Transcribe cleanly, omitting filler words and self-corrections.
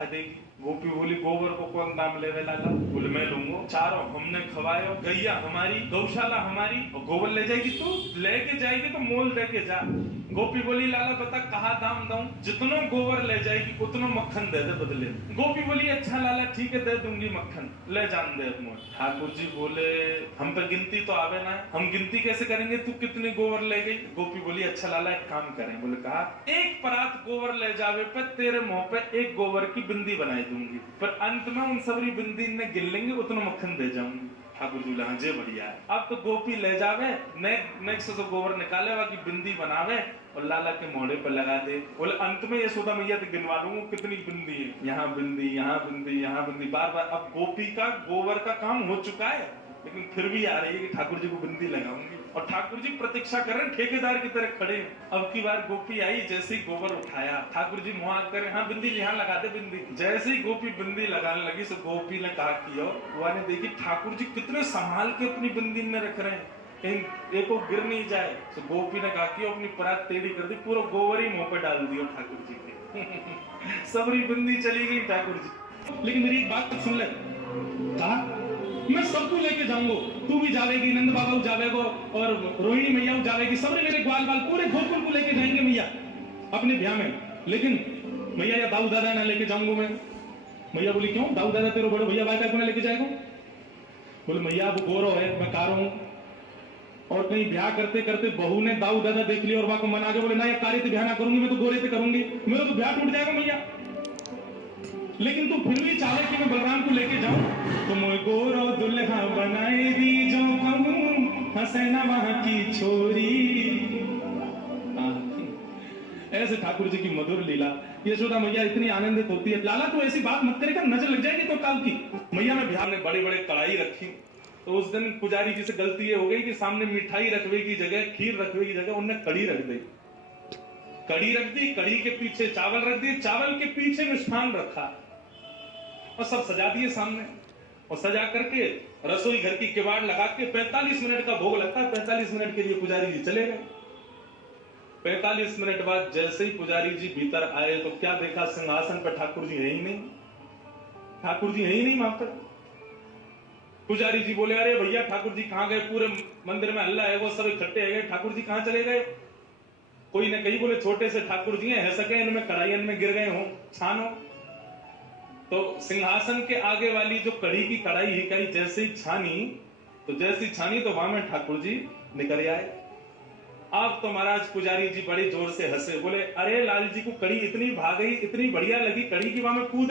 देगी। गोपी बोली गोबर को कौन दाम लेवे लाला? बोले मैं लूंगा। चारों हमने खवायो, गैया हमारी, गौशाला हमारी, और गोबर ले जाएगी तू? लेके जाएगी तो मोल दे के जा। गोपी बोली लाला बता कहा दाम दूं? जितनो गोबर ले जाएगी उतनो मक्खन दे दे बदले। गोपी बोली अच्छा लाला ठीक है दे दूंगी मक्खन, ले जान दे अब मोल। ठाकुर जी बोले हम पे गिनती तो आवे ना, हम गिनती कैसे करेंगे तू कितनी गोबर ले गई? गोपी बोली अच्छा लाला एक काम करें। बोले कहा एक परात गोबर ले जावे पे तेरे मुंह पे एक गोबर की बिंदी बनाई दूंगी, पर अंत में उन सबरी बिंदी ने गिन लेंगे उतना मक्खन दे जाऊंगी। ठाकुर जी हाँ जे बढ़िया है। अब तो गोपी ले जावे नेक्स्ट तो गोबर निकाले बाकी बिंदी बनावे और लाला के मोड़े पर लगा दे। बोले अंत में ये सोदा मैया तो गिनवा लूंगा कितनी बिंदी है, यहाँ बिंदी यहाँ बिंदी यहाँ बिंदी, बार बार। अब गोपी का गोबर का काम हो चुका है लेकिन फिर भी आ रही है कि ठाकुर जी को बिंदी लगाऊंगी, और ठाकुर जी प्रतीक्षा कर रहे हैं ठेकेदार की तरह खड़े हैं। अब की बार गोपी आई, जैसे ही गोबर उठाया ठाकुर जी मुंह कर हाँ बिंदी यहाँ लगा दे बिंदी। जैसे ही गोपी बिंदी लगाने लगी तो गोपी ने कहा कि बुआ ने देखी ठाकुर जी कितने संभाल के अपनी बिंदी में रख रहे हैं कहीं एक गिर नहीं जाए। तो गोपी ने कहा कि अपनी परात टेढ़ी कर दी, पूरा गोबर ही मुंह पे डाल दिया ठाकुर जी के। सबरी बिंदी चली गई ठाकुर जी। लेकिन मेरी एक बात सुन ले, कहा मैं सबको लेके जाऊंगा, तू भी जावेगी, नंद बाबा जावेगो और रोहिणी मैया जावेगी, सबने मेरे ग्वाल बाल पूरे गोकुल को लेके जाएंगे मैया अपने ब्याह में। लेकिन मैया या दाऊ दादा ना लेके जाऊंगा मैं। मैया बोली क्यों? दाऊ दादा तेरे बड़े भैया भाई को ना लेके जाएगा? बोले मैया वो गोरो है मैं कारो हूं, और कहीं ब्याह करते करते बहू ने दाऊ दादा देख लिया और वहां को मना के बोले ना ये कारी से ब्याह ना करूंगी, मैं तो गोरे से करूंगी, मेरा तो ब्याह टूट जाएगा मैया। लेकिन तू फिर भी चाहे कि मैं बलराम को लेके जाऊं, तो मुझे गोरो दुल्हा बनाएगी जो कहूं हसैना वहां की छोरी। ऐसे ठाकुर जी की मधुर लीला। यशोदा मैया इतनी आनंदित होती है, लाला तू ऐसी बात मत करेगा नजर लग जाएगी तो काल की। मैया ने बिहार में बड़े बड़े कढ़ाई रखी, तो उस दिन पुजारी जी से गलती ये हो गई कि सामने मिठाई रखवे की जगह, खीर रखवे की जगह उनने कड़ी रख दी। कड़ी रख दी, कड़ी के पीछे चावल रख दिए, चावल के पीछे मिष्ठान रखा और सब सजा दिए सामने। और सजा करके रसोई घर की किवाड़ लगा के 45 मिनट का भोग लगता है, 45 मिनट के लिए पुजारी जी चले गए। 45 मिनट बाद जैसे ही पुजारी जी भीतर आए तो क्या देखा, सिंहासन पर ठाकुर जी है ही नहीं। ठाकुर जी है ही नहीं वहां पर। पुजारी जी बोले अरे भैया ठाकुर जी कहां गए? पूरे मंदिर में हल्ला है, वो सब इकट्ठे है गए, ठाकुर जी कहां चले गए? कोई ने कही बोले छोटे से ठाकुर जी हैं, सके इनमें कढ़ाइयन में गिर गए हो छानो। तो सिंहासन के आगे वाली जो कड़ी की कढ़ाई हिकाई जैसे ही छानी, तो जैसी छानी तो वहां में ठाकुर जी निकल आए। अब तो महाराज पुजारी जी बड़े जोर से हंसे, बोले अरे लाल जी को कड़ी इतनी भाग गई, इतनी बढ़िया लगी कड़ी की वहां में कूद